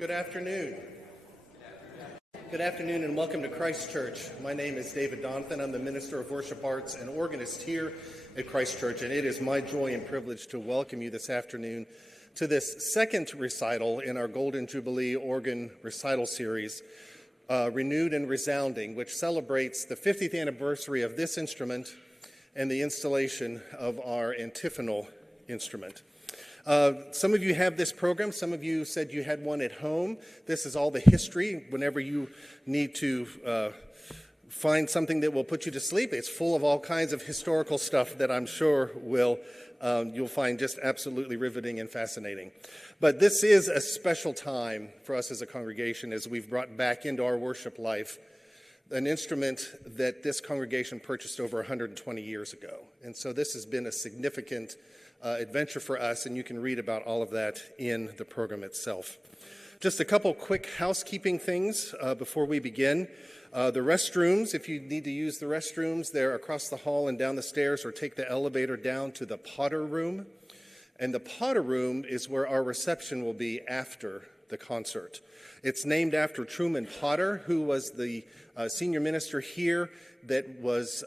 Good afternoon. Good afternoon and welcome to Christ Church. My name is David Donovan. I'm the Minister of Worship Arts and Organist here at Christ Church, and it is my joy and privilege to welcome you this afternoon to this second recital in our Golden Jubilee organ recital series, Renewed and Resounding, which celebrates the 50th anniversary of this instrument and the installation of our antiphonal instrument. Some of you have this program. Some of you said you had one at home. This is all the history. Whenever you need to find something that will put you to sleep, it's full of all kinds of historical stuff that I'm sure you'll find just absolutely riveting and fascinating. But this is a special time for us as a congregation as we've brought back into our worship life an instrument that this congregation purchased over 120 years ago. And so this has been a significant adventure for us, and you can read about all of that in the program itself. Just a couple quick housekeeping things before we begin. The restrooms, if you need to use the restrooms, they're across the hall and down the stairs, or take the elevator down to the Potter Room. And the Potter Room is where our reception will be after the concert. It's named after Truman Potter, who was the senior minister here that was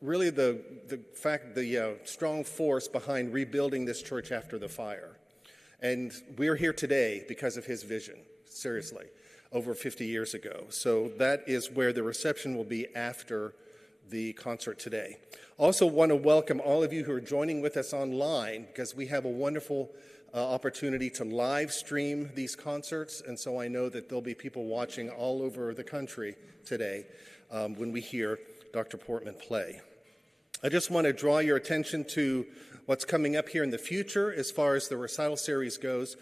really the strong force behind rebuilding this church after the fire. And we're here today because of his vision, seriously, over 50 years ago. So that is where the reception will be after the concert today. Also want to welcome all of you who are joining with us online, because we have a wonderful opportunity to live stream these concerts. And so I know that there'll be people watching all over the country today when we hear Dr. Portman play. I just want to draw your attention to what's coming up here in the future as far as the recital series goes.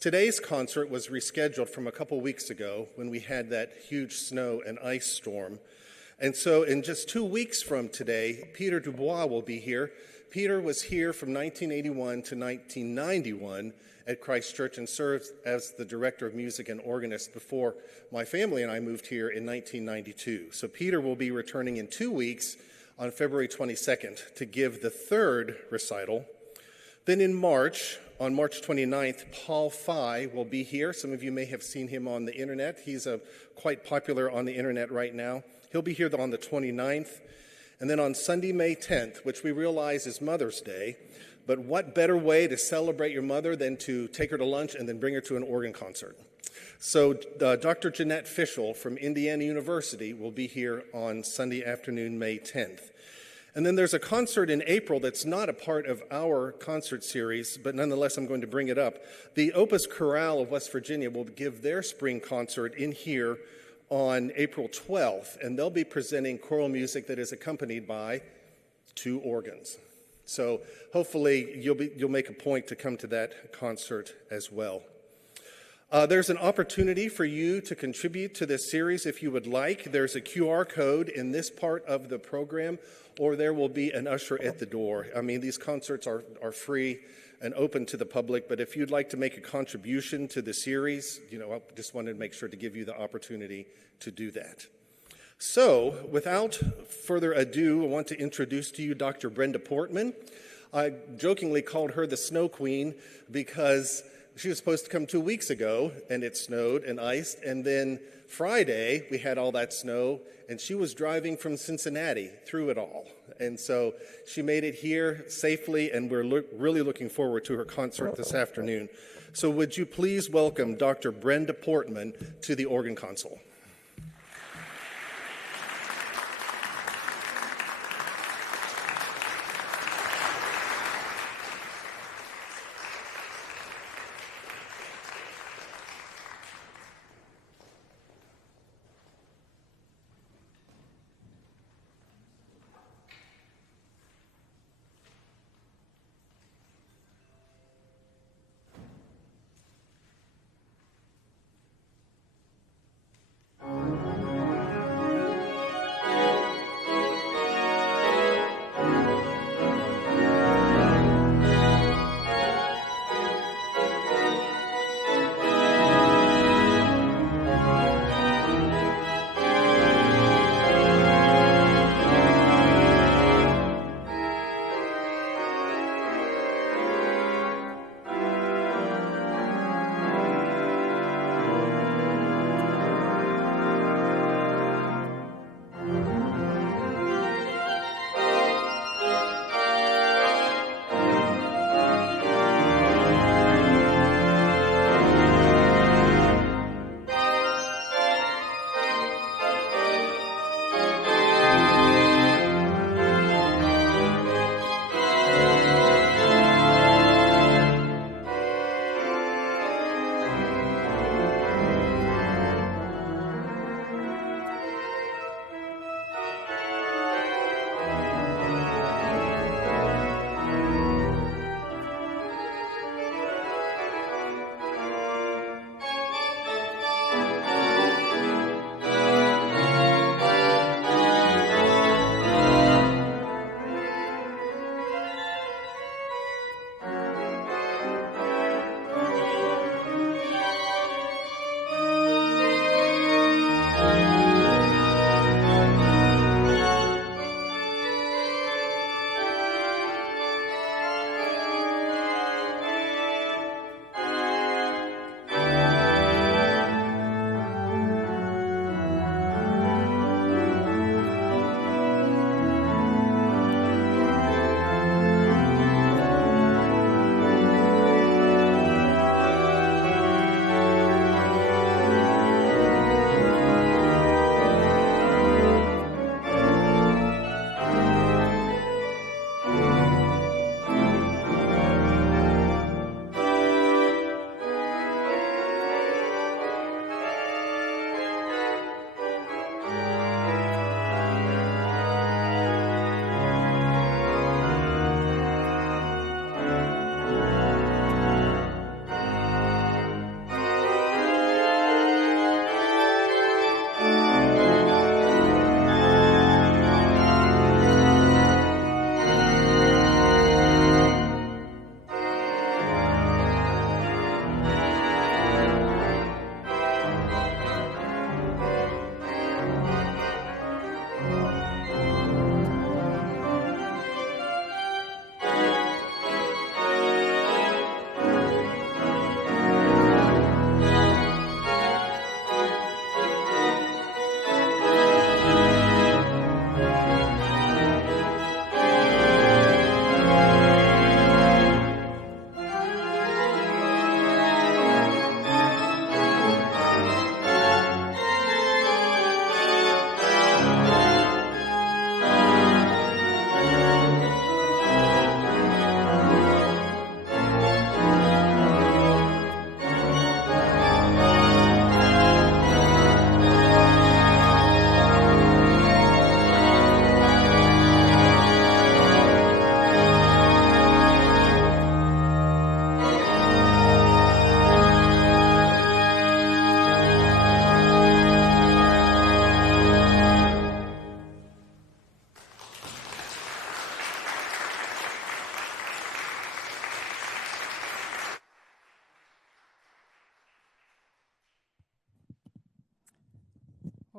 Today's concert was rescheduled from a couple weeks ago when we had that huge snow and ice storm. And so in just 2 weeks from today, Peter Dubois will be here. Peter was here from 1981 to 1991 at Christ Church and served as the director of music and organist before my family and I moved here in 1992. So Peter will be returning in 2 weeks on February 22nd to give the third recital. Then in March, on March 29th, Paul Fye will be here. Some of you may have seen him on the internet. He's quite popular on the internet right now. He'll be here on the 29th. And then on Sunday, May 10th, which we realize is Mother's Day, but what better way to celebrate your mother than to take her to lunch and then bring her to an organ concert? So Dr. Jeanette Fischel from Indiana University will be here on Sunday afternoon, May 10th. And then there's a concert in April that's not a part of our concert series, but nonetheless I'm going to bring it up. The Opus Chorale of West Virginia will give their spring concert in here on April 12th, and they'll be presenting choral music that is accompanied by 2 organs. So hopefully you'll make a point to come to that concert as well. There's an opportunity for you to contribute to this series if you would like. There's a QR code in this part of the program, or there will be an usher at the door. I mean, these concerts are free and open to the public, but if you'd like to make a contribution to the series, I just wanted to make sure to give you the opportunity to do that. So, without further ado, I want to introduce to you Dr. Brenda Portman. I jokingly called her the Snow Queen because she was supposed to come 2 weeks ago, and it snowed and iced, and then Friday we had all that snow, and she was driving from Cincinnati through it all. And so she made it here safely, and we're really looking forward to her concert this afternoon. So would you please welcome Dr. Brenda Portman to the organ console.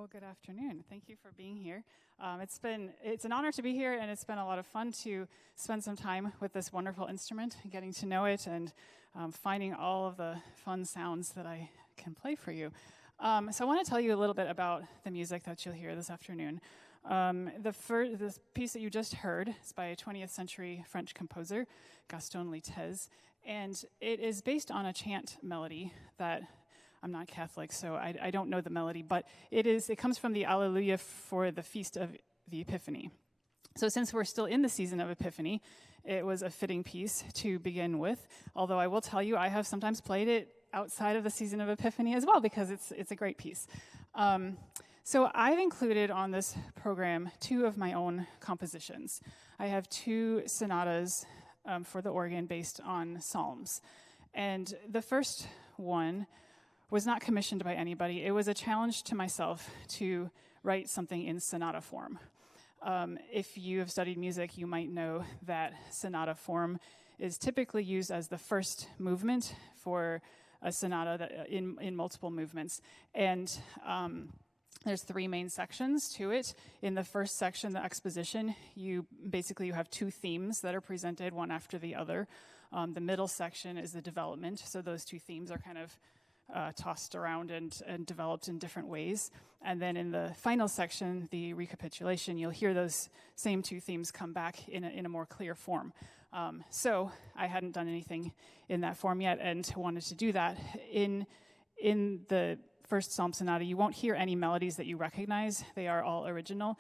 Well, good afternoon. Thank you for being here. It's an honor to be here, and it's been a lot of fun to spend some time with this wonderful instrument, getting to know it, and finding all of the fun sounds that I can play for you. So I want to tell you a little bit about the music that you'll hear this afternoon. This piece that you just heard is by a 20th century French composer, Gaston Litez, and it is based on a chant melody that I'm not Catholic, so I don't know the melody, but it comes from the Alleluia for the Feast of the Epiphany. So since we're still in the season of Epiphany, it was a fitting piece to begin with, although I will tell you I have sometimes played it outside of the season of Epiphany as well, because it's a great piece. So I've included on this program 2 of my own compositions. I have 2 sonatas for the organ based on Psalms. And the first one was not commissioned by anybody. It was a challenge to myself to write something in sonata form. If you have studied music, you might know that sonata form is typically used as the first movement for a sonata that, in multiple movements. And there's 3 main sections to it. In the first section, the exposition, you have 2 themes that are presented one after the other. The middle section is the development, so those 2 themes are kind of tossed around and developed in different ways. And then in the final section, the recapitulation, you'll hear those same 2 themes come back in a more clear form. So I hadn't done anything in that form yet and wanted to do that. In the first Psalm Sonata, you won't hear any melodies that you recognize. They are all original,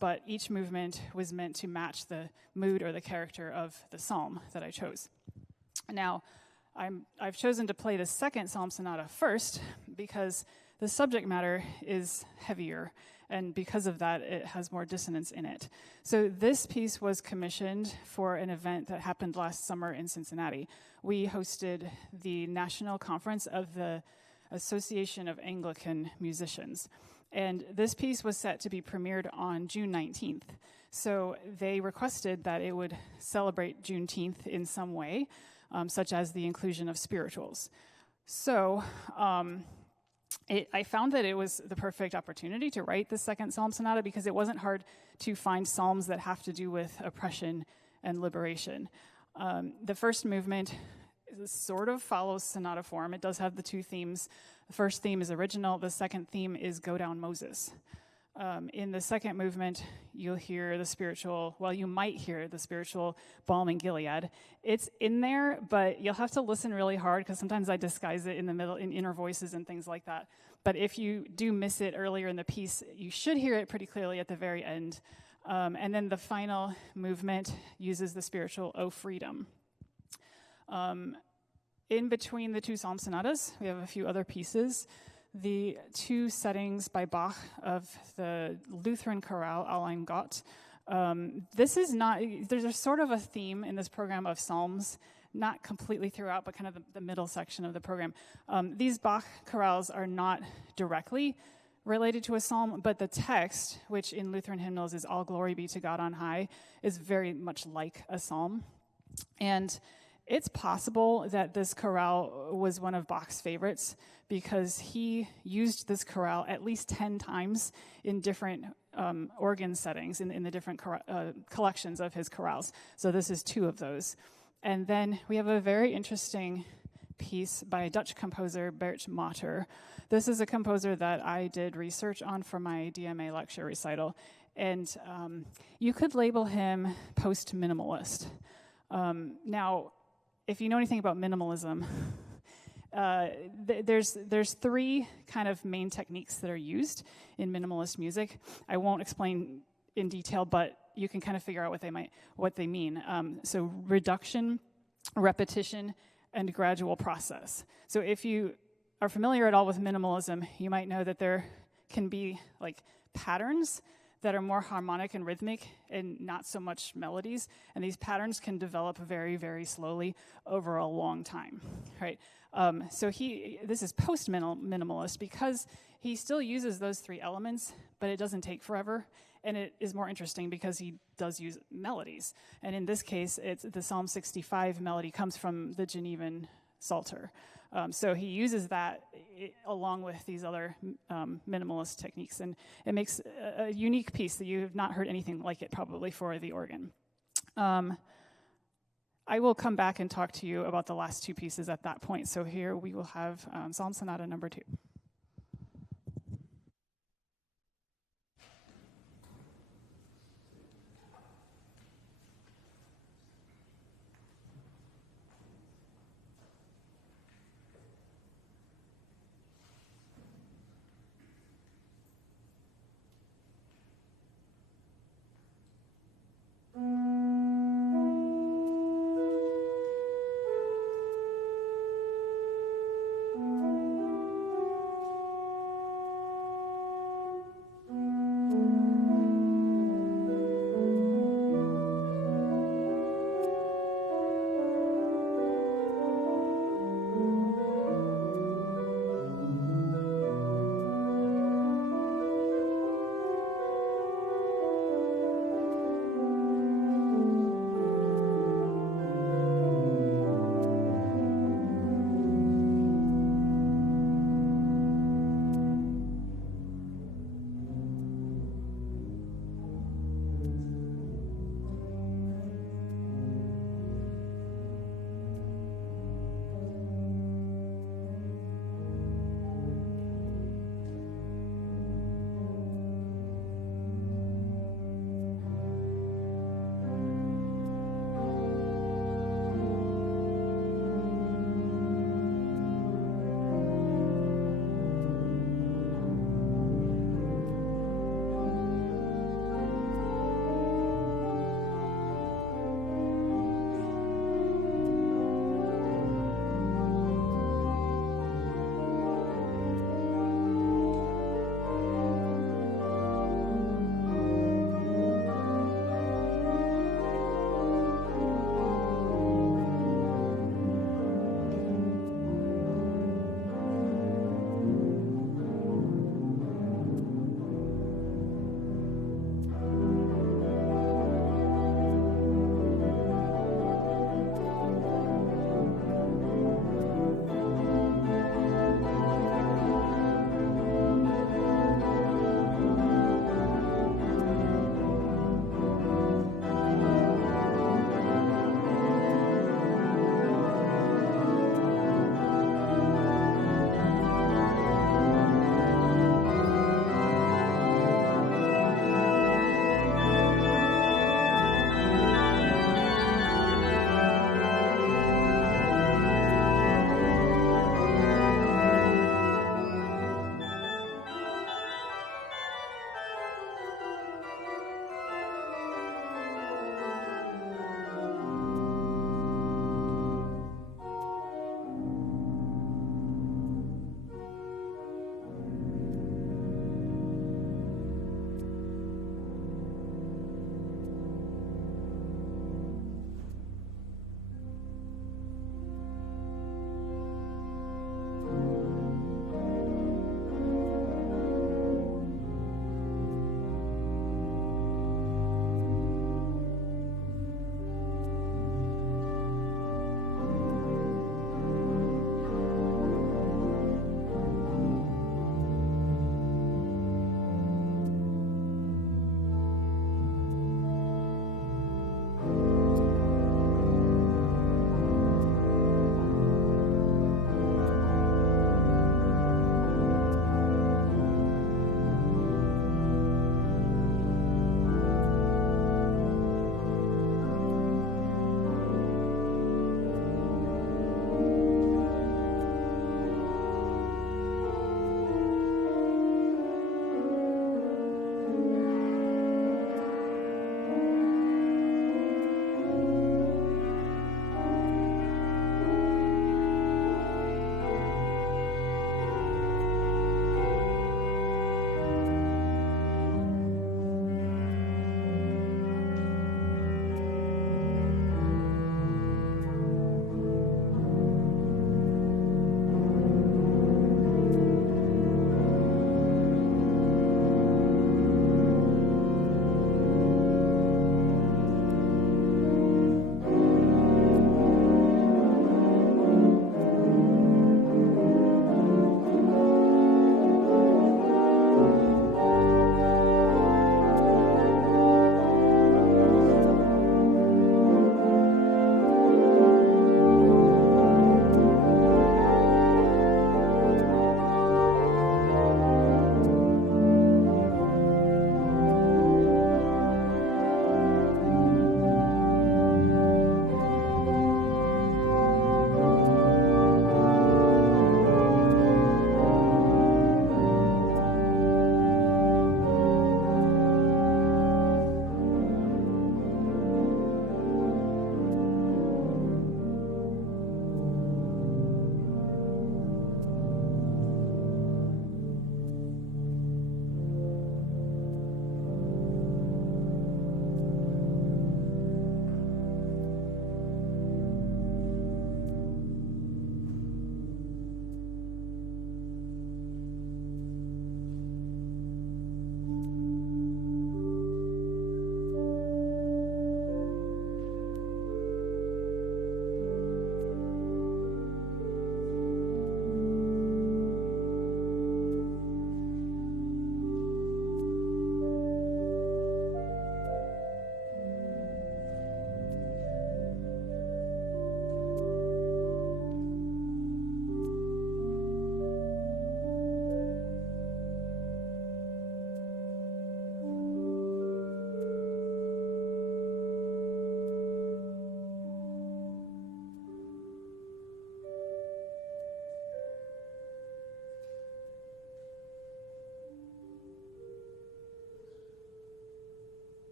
but each movement was meant to match the mood or the character of the psalm that I chose. Now, I've chosen to play the second Psalm Sonata first because the subject matter is heavier, and because of that, it has more dissonance in it. So this piece was commissioned for an event that happened last summer in Cincinnati. We hosted the national conference of the Association of Anglican Musicians, and this piece was set to be premiered on June 19th. So they requested that it would celebrate Juneteenth in some way, such as the inclusion of spirituals. So I found that it was the perfect opportunity to write the second Psalm Sonata because it wasn't hard to find psalms that have to do with oppression and liberation. The first movement sort of follows sonata form. It does have the 2 themes. The first theme is original. The second theme is Go Down Moses. In the second movement, you might hear the spiritual Balm in Gilead. It's in there, but you'll have to listen really hard because sometimes I disguise it in the middle, in inner voices and things like that. But if you do miss it earlier in the piece, you should hear it pretty clearly at the very end. And then the final movement uses the spiritual O Freedom. In between the 2 Psalm Sonatas, we have a few other pieces. The 2 settings by Bach of the Lutheran chorale Allein Gott. There's sort of a theme in this program of psalms, not completely throughout, but kind of the middle section of the program. These Bach chorales are not directly related to a psalm, but the text, which in Lutheran hymnals is All Glory Be to God on High, is very much like a psalm. And it's possible that this chorale was one of Bach's favorites because he used this chorale at least 10 times in different organ settings in the different collections of his chorales. So this is 2 of those. And then we have a very interesting piece by a Dutch composer, Bert Mater. This is a composer that I did research on for my DMA lecture recital. And you could label him post-minimalist. Now, if you know anything about minimalism, there's 3 kind of main techniques that are used in minimalist music. I won't explain in detail, but you can kind of figure out what they mean. So reduction, repetition, and gradual process. So if you are familiar at all with minimalism, you might know that there can be like patterns that are more harmonic and rhythmic and not so much melodies. And these patterns can develop very, very slowly over a long time, right? So this is post-minimalist because he still uses those 3 elements, but it doesn't take forever. And it is more interesting because he does use melodies. And in this case, it's the Psalm 65 melody comes from the Genevan Psalter. So he uses that along with these other minimalist techniques, and it makes a unique piece that you have not heard anything like it probably for the organ. I will come back and talk to you about the last two pieces at that point. So here we will have Psalm Sonata number 2.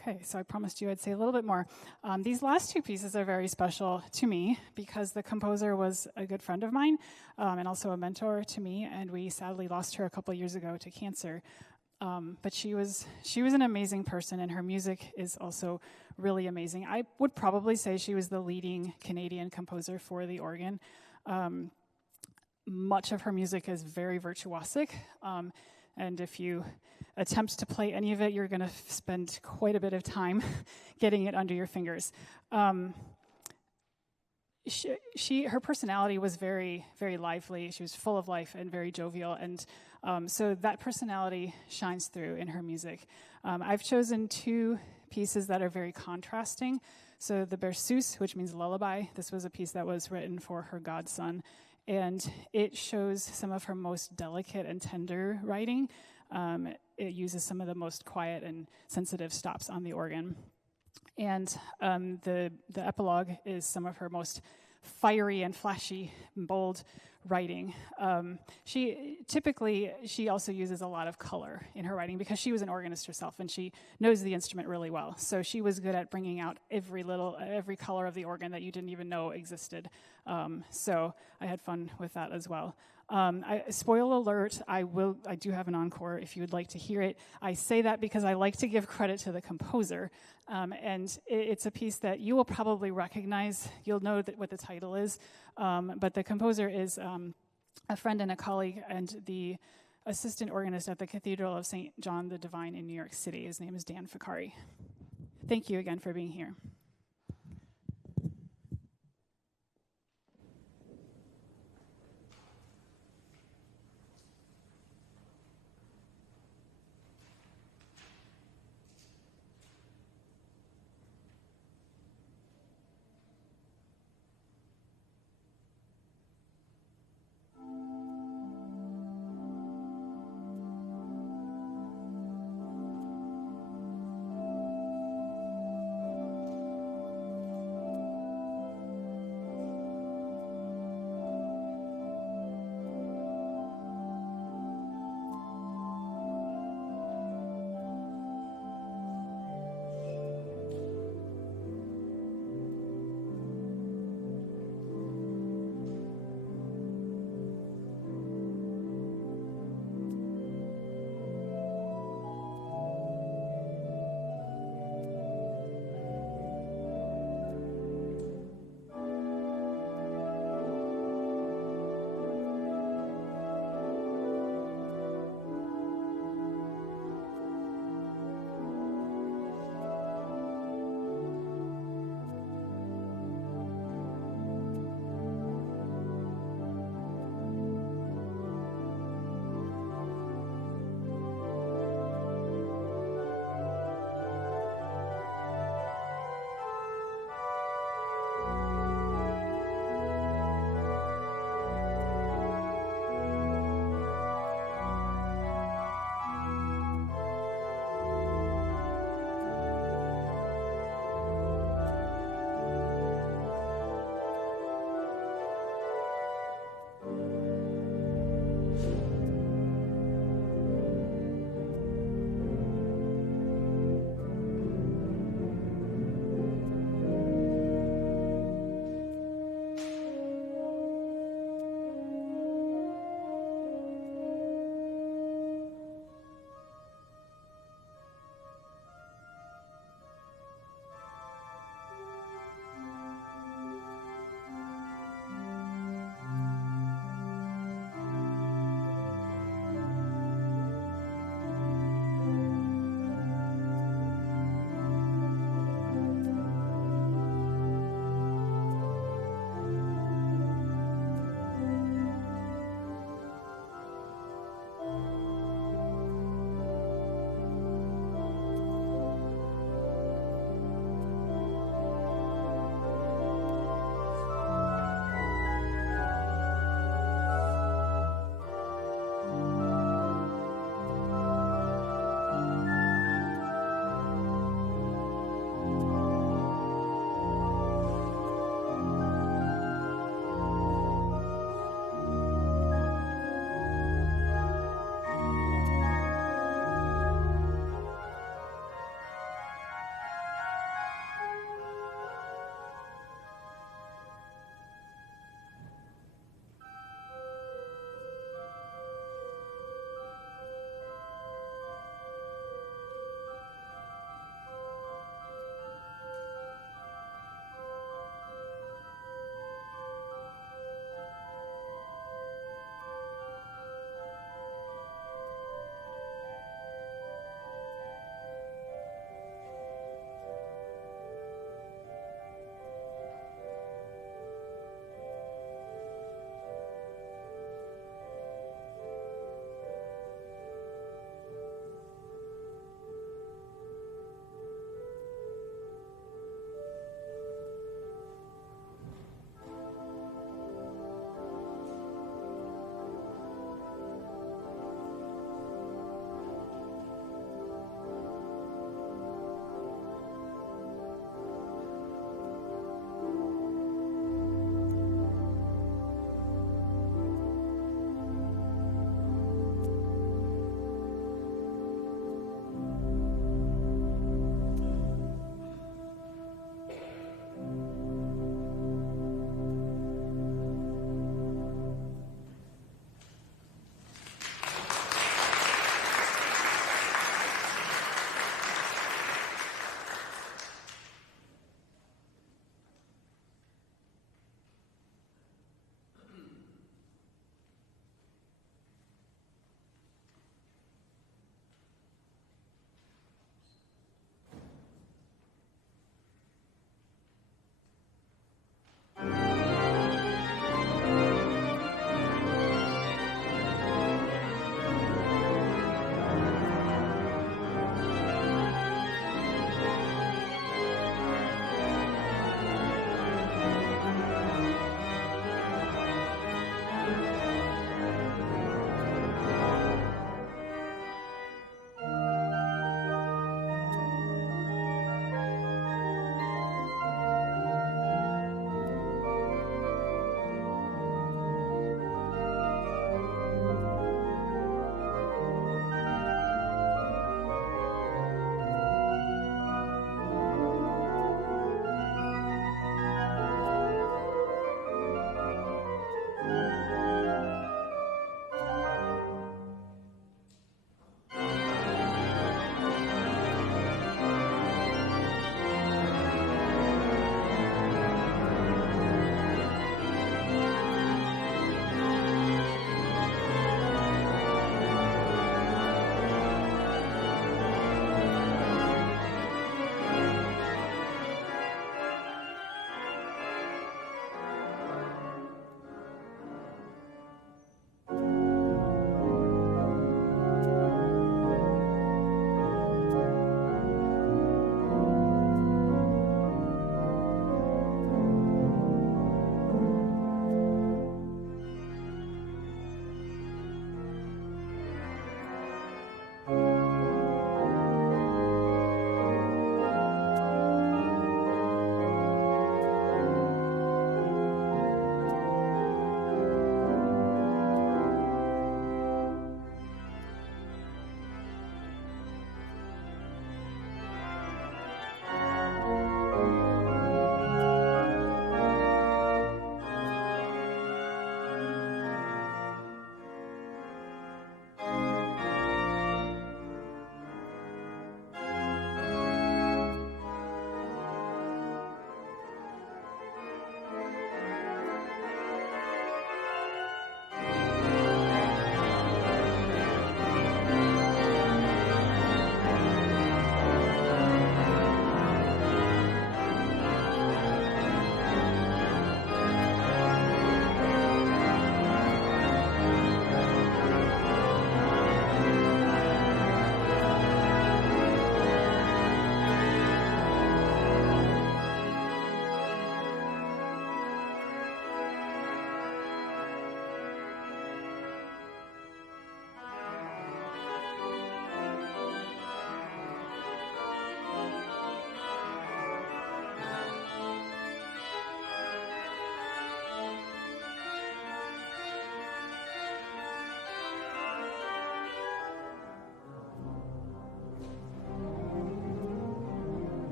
Okay, so I promised you I'd say a little bit more. These last two pieces are very special to me because the composer was a good friend of mine and also a mentor to me, and we sadly lost her a couple years ago to cancer. But she was an amazing person, and her music is also really amazing. I would probably say she was the leading Canadian composer for the organ. Much of her music is very virtuosic, and if you attempt to play any of it, you're going to spend quite a bit of time getting it under your fingers. Her personality was very, very lively. She was full of life and very jovial, and so that personality shines through in her music. I've chosen two pieces that are very contrasting. So the Berceuse, which means lullaby, this was a piece that was written for her godson, and it shows some of her most delicate and tender writing. It uses some of the most quiet and sensitive stops on the organ. And the epilogue is some of her most fiery and flashy, bold writing. She also uses a lot of color in her writing because she was an organist herself and she knows the instrument really well. So she was good at bringing out every color of the organ that you didn't even know existed. So I had fun with that as well. Spoiler alert, I do have an encore if you would like to hear it. I say that because I like to give credit to the composer, and it's a piece that you will probably recognize. You'll know what the title is, but the composer is a friend and a colleague and the assistant organist at the Cathedral of St. John the Divine in New York City. His name is Dan Ficcari. Thank you again for being here.